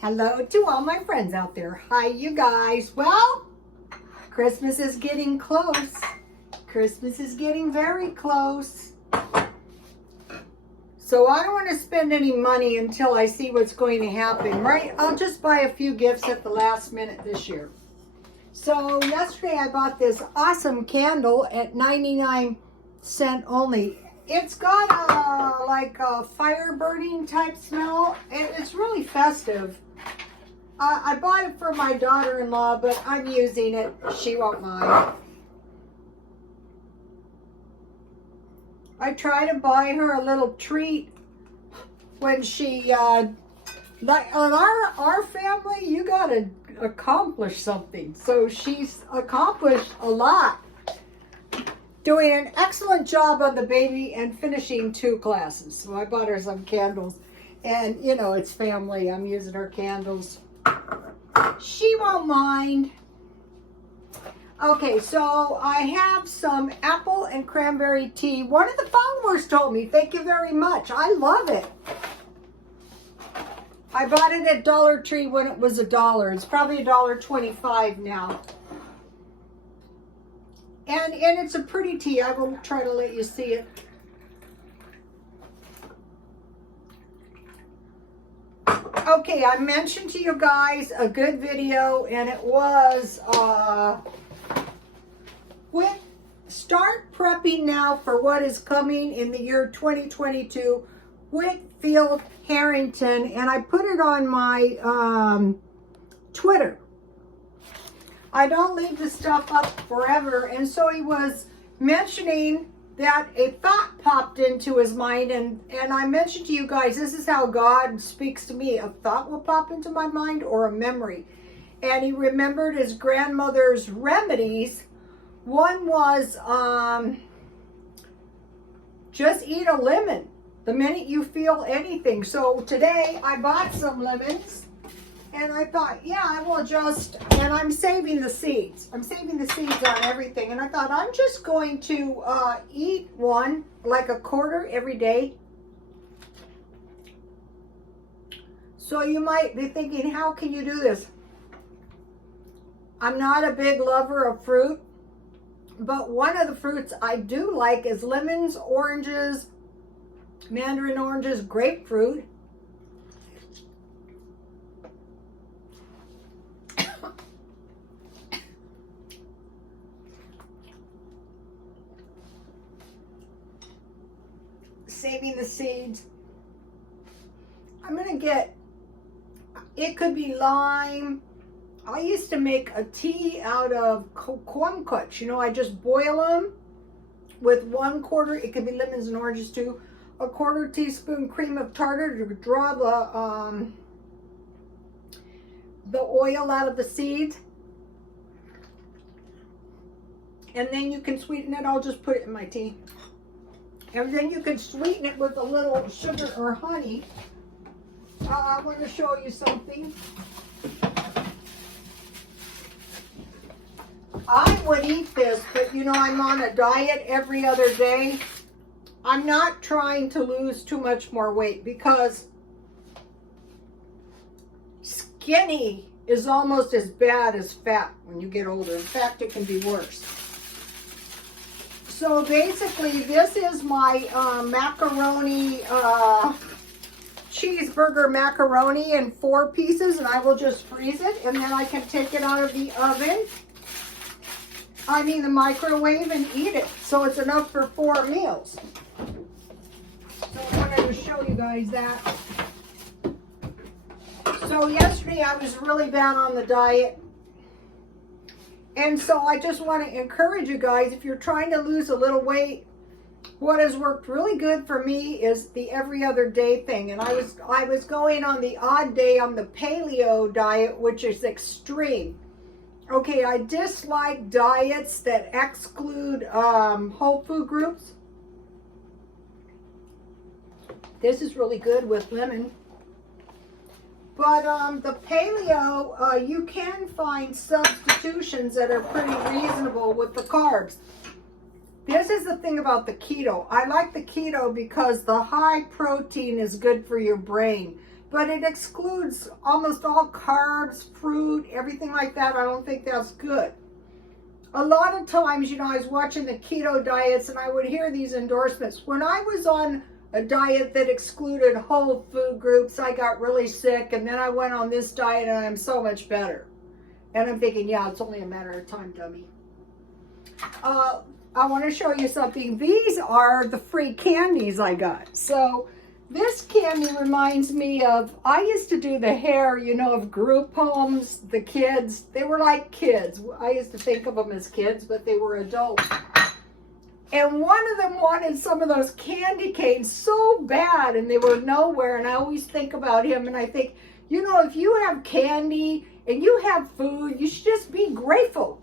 Hello to all my friends out there. Hi, you guys. Well, Christmas is getting close. Christmas is getting very close. So I don't want to spend any money until I see what's going to happen, right? I'll just buy a few gifts at the last minute this year. So yesterday I bought this awesome candle at 99¢ only. It's got like a fire burning type smell. It's really festive. I bought it for my daughter-in-law, but I'm using it. She won't mind. I try to buy her a little treat when she, like on our family, you gotta accomplish something. So she's accomplished a lot. Doing an excellent job on the baby and finishing 2 classes. So I bought her some candles. And, you know, it's family. I'm using her candles. She won't mind. Okay, so I have some apple and cranberry tea. One of the followers told me, thank you very much. I love it. I bought it at Dollar Tree when it was $1. It's probably $1.25 now. And it's a pretty tea. I will try to let you see it. Okay, I mentioned to you guys a good video, and it was start prepping now for what is coming in the year 2022. Whitfield Harrington, and I put it on my Twitter. I don't leave this stuff up forever, and so he was mentioning that a thought popped into his mind, and I mentioned to you guys, this is how God speaks to me. A thought will pop into my mind or a memory. And he remembered his grandmother's remedies. One was just eat a lemon the minute you feel anything. So today I bought some lemons, and I thought, yeah, I will just, and I'm saving the seeds. I'm saving the seeds on everything. And I thought, I'm just going to eat one, like a quarter every day. So you might be thinking, how can you do this? I'm not a big lover of fruit, but one of the fruits I do like is lemons, oranges, mandarin oranges, grapefruit. Saving the seeds. I'm gonna get, it could be lime. I used to make a tea out of kumquats. You know, I just boil them with 1/4, it could be lemons and oranges too, 1/4 teaspoon cream of tartar to draw the oil out of the seeds. And then you can sweeten it. I'll just put it in my tea. And then you can sweeten it with a little sugar or honey. I want to show you something. I would eat this, but you know, I'm on a diet every other day. I'm not trying to lose too much more weight because skinny is almost as bad as fat when you get older. In fact, it can be worse. So basically, this is my macaroni, cheeseburger macaroni in 4 pieces, and I will just freeze it, and then I can take it out of the oven. I mean the microwave, and eat it. So it's enough for 4 meals. So I wanted to show you guys that. So yesterday I was really bad on the diet. And so I just want to encourage you guys, if you're trying to lose a little weight, what has worked really good for me is the every other day thing. And I was going on the odd day on the paleo diet, which is extreme. Okay, I dislike diets that exclude whole food groups. This is really good with lemon. But the paleo, you can find substitutions that are pretty reasonable with the carbs. This is the thing about the keto. I like the keto because the high protein is good for your brain. but it excludes almost all carbs, fruit, everything like that. I don't think that's good. A lot of times, you know, I was watching the keto diets and I would hear these endorsements. When I was on a diet that excluded whole food groups, I got really sick, and then I went on this diet and I'm so much better. And I'm thinking, yeah, it's only a matter of time, dummy. I want to show you something. These are the free candies I got. So this candy reminds me of, I used to do the hair, you know, of group homes, the kids. They were like kids. I used to think of them as kids, but they were adults. And one of them wanted some of those candy canes so bad, and they were nowhere. And I always think about him, and I think, you know, if you have candy and you have food, you should just be grateful.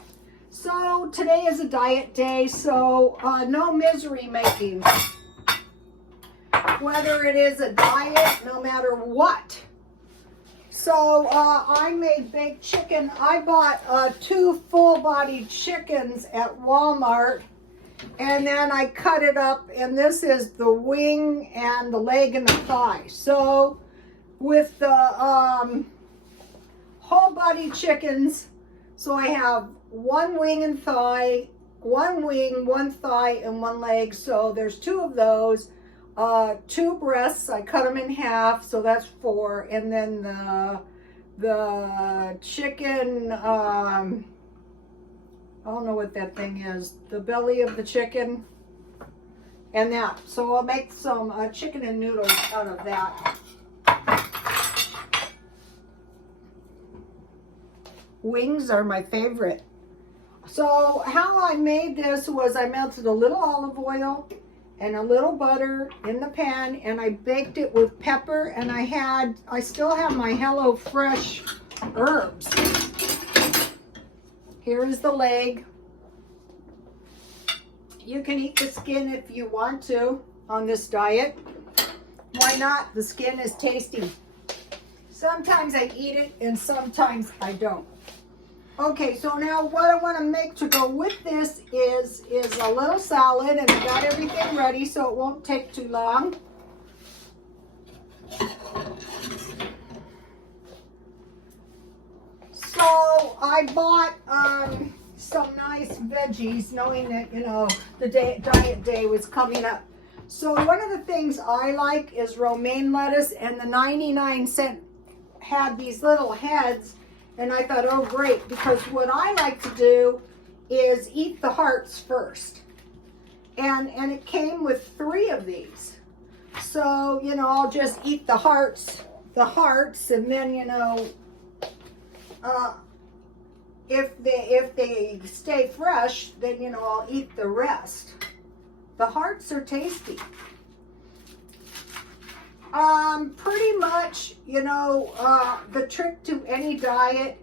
So today is a diet day, so no misery making. Whether it is a diet, no matter what. So I made baked chicken. I bought 2 full-bodied chickens at Walmart, and then I cut it up, and this is the wing and the leg and the thigh. So with the whole-bodied chickens, so I have 1 wing and thigh, 1 wing, 1 thigh, and 1 leg. So there's 2 of those. 2 breasts, I cut them in half, so that's 4, and then the chicken, I don't know what that thing is, the belly of the chicken, and that. So I'll make some chicken and noodles out of that. Wings are my favorite. So how I made this was I melted a little olive oil and a little butter in the pan, and I baked it with pepper, and I still have my Hello Fresh herbs. Here is the leg. You can eat the skin if you want to on this diet. Why not? The skin is tasty. Sometimes I eat it and sometimes I don't. Okay, so now what I want to make to go with this is a little salad, and I got everything ready so it won't take too long. So I bought some nice veggies, knowing that, you know, the diet day was coming up. So one of the things I like is romaine lettuce, and the 99-cent had these little heads. And I thought, oh great, because what I like to do is eat the hearts first. And it came with 3 of these. So, you know, I'll just eat the hearts, and then, you know, if they stay fresh, then, you know, I'll eat the rest. The hearts are tasty. Pretty much, you know, the trick to any diet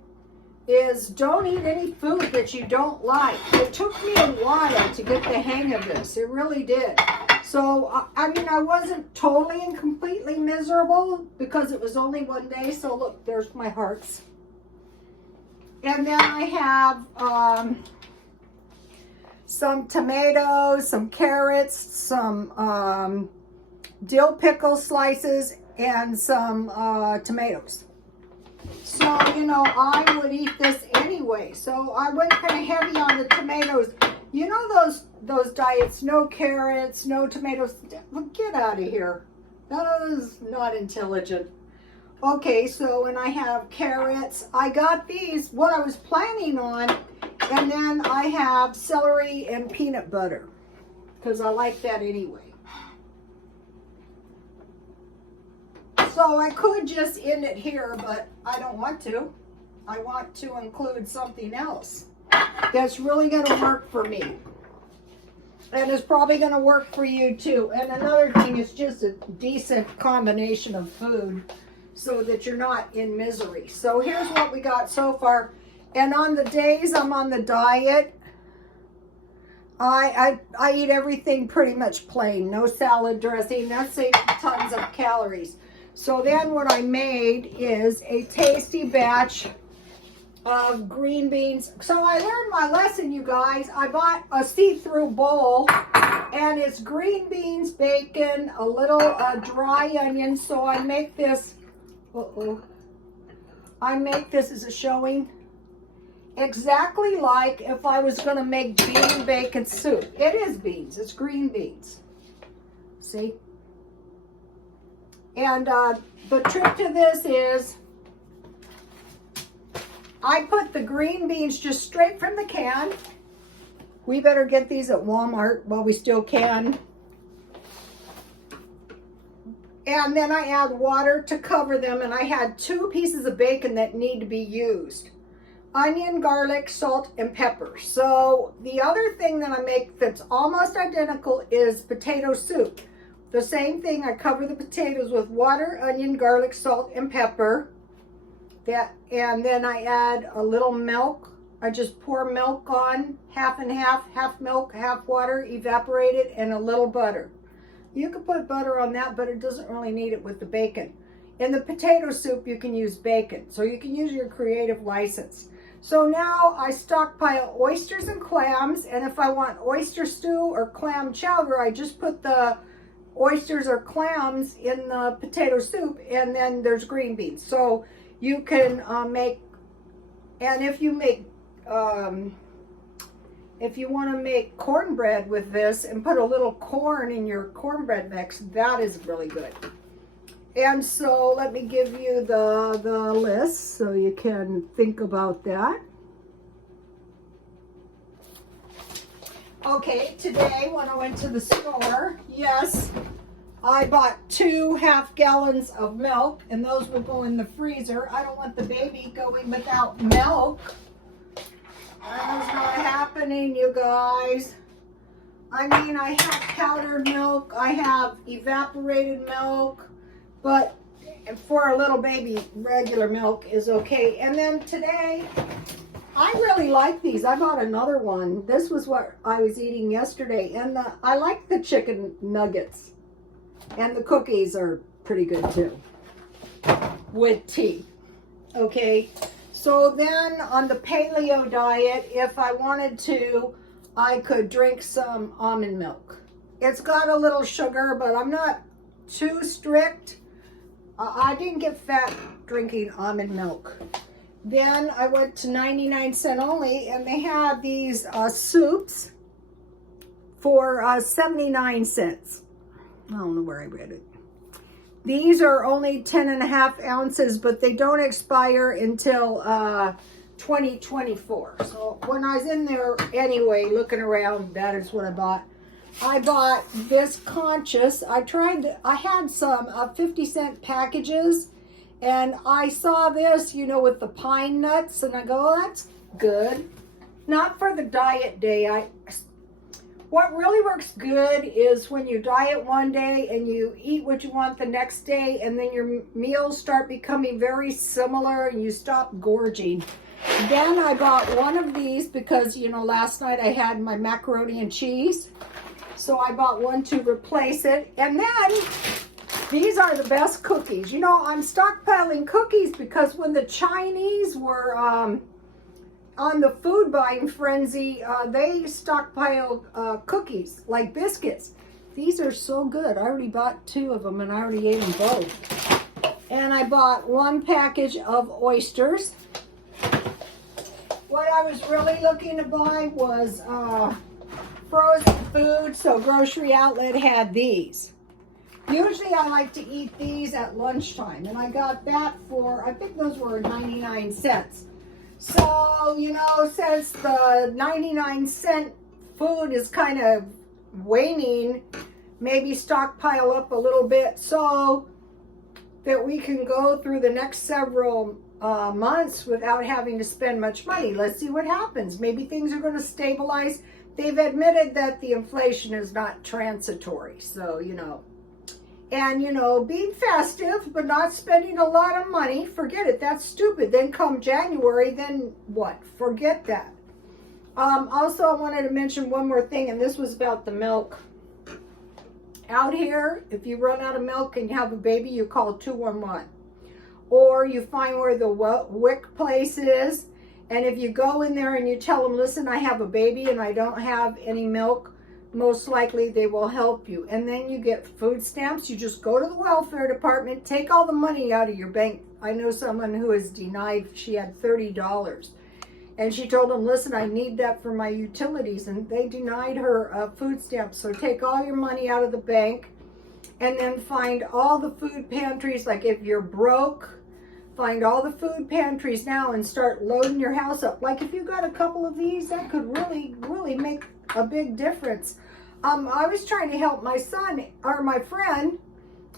is don't eat any food that you don't like. It took me a while to get the hang of this. It really did. So, I mean, I wasn't totally and completely miserable because it was only 1 day. So, look, there's my hearts. And then I have some tomatoes, some carrots, some dill pickle slices, and some tomatoes. So, you know, I would eat this anyway. So I went kind of heavy on the tomatoes. You know those diets, no carrots, no tomatoes. Well, get out of here. That is not intelligent. Okay, so when I have carrots, I got these, what I was planning on, and then I have celery and peanut butter, because I like that anyway. So I could just end it here, but I don't want to. I want to include something else that's really going to work for me. And it's probably going to work for you too. And another thing is just a decent combination of food so that you're not in misery. So here's what we got so far. And on the days I'm on the diet, I eat everything pretty much plain. No salad dressing. That saves tons of calories. So then what I made is a tasty batch of green beans. So I learned my lesson, you guys. I bought a see-through bowl, and it's green beans, bacon, a little dry onion. So I make this Uh-oh. I make this as a showing exactly like if I was going to make bean and bacon soup. It is beans. It's green beans. See? And the trick to this is I put the green beans just straight from the can. We better get these at Walmart while we still can. And then I add water to cover them, and I had 2 pieces of bacon that need to be used. Onion, garlic, salt, and pepper. So the other thing that I make that's almost identical is potato soup. The same thing, I cover the potatoes with water, onion, garlic, salt, and pepper. And then I add a little milk. I just pour milk on, half and half, half milk, half water, evaporate it, and a little butter. You could put butter on that, but it doesn't really need it with the bacon. In the potato soup, you can use bacon, so you can use your creative license. So now I stockpile oysters and clams, and if I want oyster stew or clam chowder, I just put the oysters or clams in the potato soup, and then there's green beans. So you can make, and if you make, if you want to make cornbread with this and put a little corn in your cornbread mix, that is really good. And so let me give you the list so you can think about that. Okay, today when I went to the store, yes, I bought 2 half gallons of milk, and those will go in the freezer. I don't want the baby going without milk. That is not happening, you guys. I mean, I have powdered milk, I have evaporated milk, but for a little baby, regular milk is okay. And then today, I really like these. I bought another one. This was what I was eating yesterday, and I like the chicken nuggets. And the cookies are pretty good too, with tea. Okay, so then on the paleo diet, if I wanted to, I could drink some almond milk. It's got a little sugar, but I'm not too strict. I didn't get fat drinking almond milk. Then I went to 99 cents only, and they had these soups for 79 cents. I don't know where I read it. These are only 10.5 ounces, but they don't expire until 2024. So when I was in there anyway, looking around, that is what I bought. I bought this Conscious. I had some 50-cent packages, and I saw this, you know, with the pine nuts, and I go, oh, that's good. Not for the diet day. What really works good is when you diet one day and you eat what you want the next day, and then your meals start becoming very similar and you stop gorging. Then I bought one of these because, you know, last night I had my macaroni and cheese. So I bought one to replace it. And then these are the best cookies. You know, I'm stockpiling cookies because when the Chinese were on the food buying frenzy, they stockpile cookies, like biscuits. These are so good. I already bought 2 of them, and I already ate them both. And I bought 1 package of oysters. What I was really looking to buy was frozen food, so Grocery Outlet had these. Usually I like to eat these at lunchtime, and I got that for, I think those were 99 cents. So, you know, since the 99-cent food is kind of waning, maybe stockpile up a little bit so that we can go through the next several months without having to spend much money. Let's see what happens. Maybe things are going to stabilize. They've admitted that the inflation is not transitory, so, you know. And, you know, being festive, but not spending a lot of money, forget it. That's stupid. Then come January, then what? Forget that. Also, I wanted to mention one more thing, and this was about the milk. Out here, if you run out of milk and you have a baby, you call 211. Or you find where the WIC place is, and if you go in there and you tell them, listen, I have a baby and I don't have any milk, most likely they will help you. And then you get food stamps. You just go to the welfare department, take all the money out of your bank. I know someone who is denied, she had $30. And she told them, listen, I need that for my utilities. And they denied her food stamps. So take all your money out of the bank and then find all the food pantries. Like if you're broke, find all the food pantries now and start loading your house up. Like if you got a couple of these, that could really, really make a big difference. I was trying to help my son or my friend,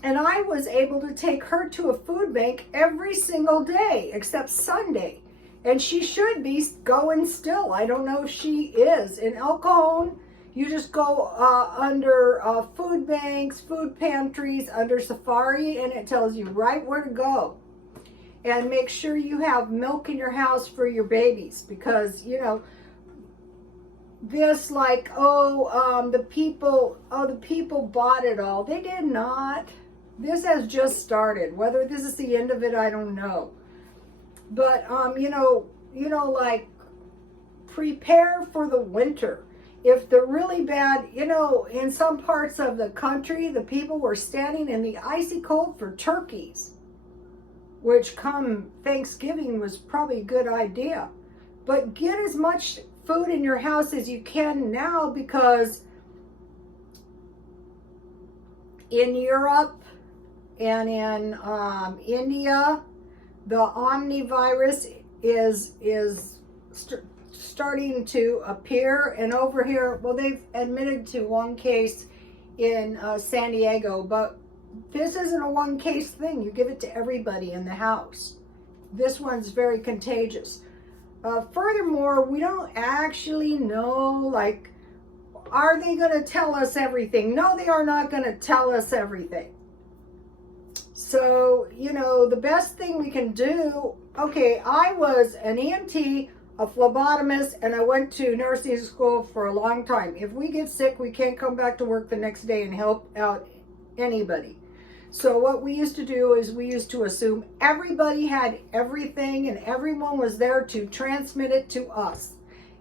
and I was able to take her to a food bank every single day except Sunday. And she should be going still. I don't know if she is. In El Cajon, you just go under food banks, food pantries, under Safari, and it tells you right where to go. And make sure you have milk in your house for your babies, because, you know, this like, the people bought it all. They did not. This has just started. Whether this is the end of it, I don't know. But, you know, like, prepare for the winter. If they're really bad, you know, in some parts of the country, the people were standing in the icy cold for turkeys, which come Thanksgiving was probably a good idea. But get as much food in your house as you can now, because in Europe and in India, the omnivirus is starting to appear. And over here, well, they've admitted to one case in San Diego, but this isn't a one case thing. You give it to everybody in the house. This one's very contagious. Furthermore, we don't actually know, like, are they going to tell us everything? No, they are not going to tell us everything. So, you know, the best thing we can do, okay, I was an EMT, a phlebotomist, and I went to nursing school for a long time. If we get sick, we can't come back to work the next day and help out anybody. So what we used to do is we used to assume everybody had everything and everyone was there to transmit it to us.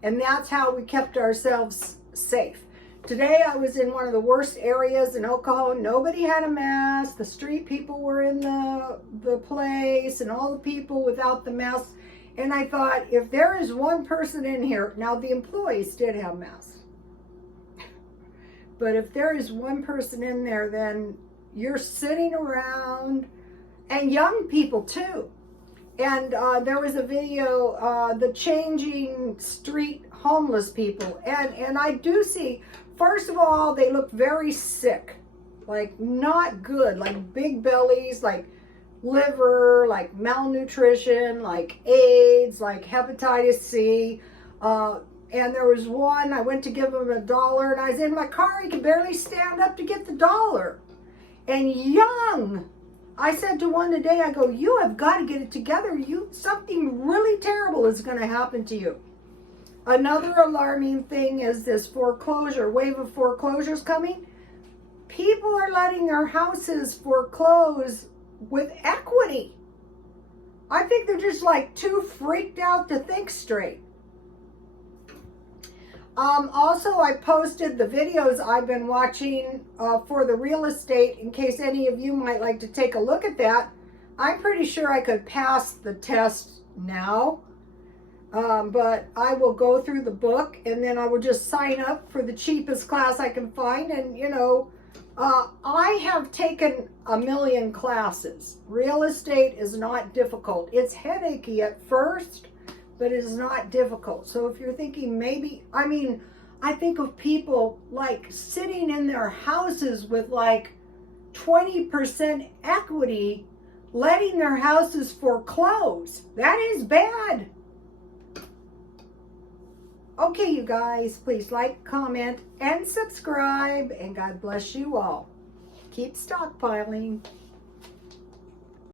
And that's how we kept ourselves safe. Today I was in one of the worst areas in El Cajon. Nobody had a mask. The street people were in the place, and all the people without the mask. And I thought, if there is one person in here, now the employees did have masks. But if there is one person in there, then you're sitting around, and young people too. And there was a video, the changing street homeless people. And I do see, first of all, they look very sick, like not good, like big bellies, like liver, like malnutrition, like AIDS, like hepatitis C. And there was one, I went to give him $1, and I was in my car, he could barely stand up to get the $1. And young. I said to one today, I go, you have got to get it together. Something really terrible is going to happen to you. Another alarming thing is this foreclosure, wave of foreclosures coming. People are letting their houses foreclose with equity. I think they're just like too freaked out to think straight. Also, I posted the videos I've been watching for the real estate, in case any of you might like to take a look at that. I'm pretty sure I could pass the test now, but I will go through the book, and then I will just sign up for the cheapest class I can find. And, you know, I have taken 1,000,000 classes. Real estate is not difficult. It's headachy at first, but it is not difficult. So if you're thinking maybe, I mean, I think of people like sitting in their houses with like 20% equity, letting their houses foreclose. That is bad. Okay, you guys, please like, comment, and subscribe, and God bless you all. Keep stockpiling.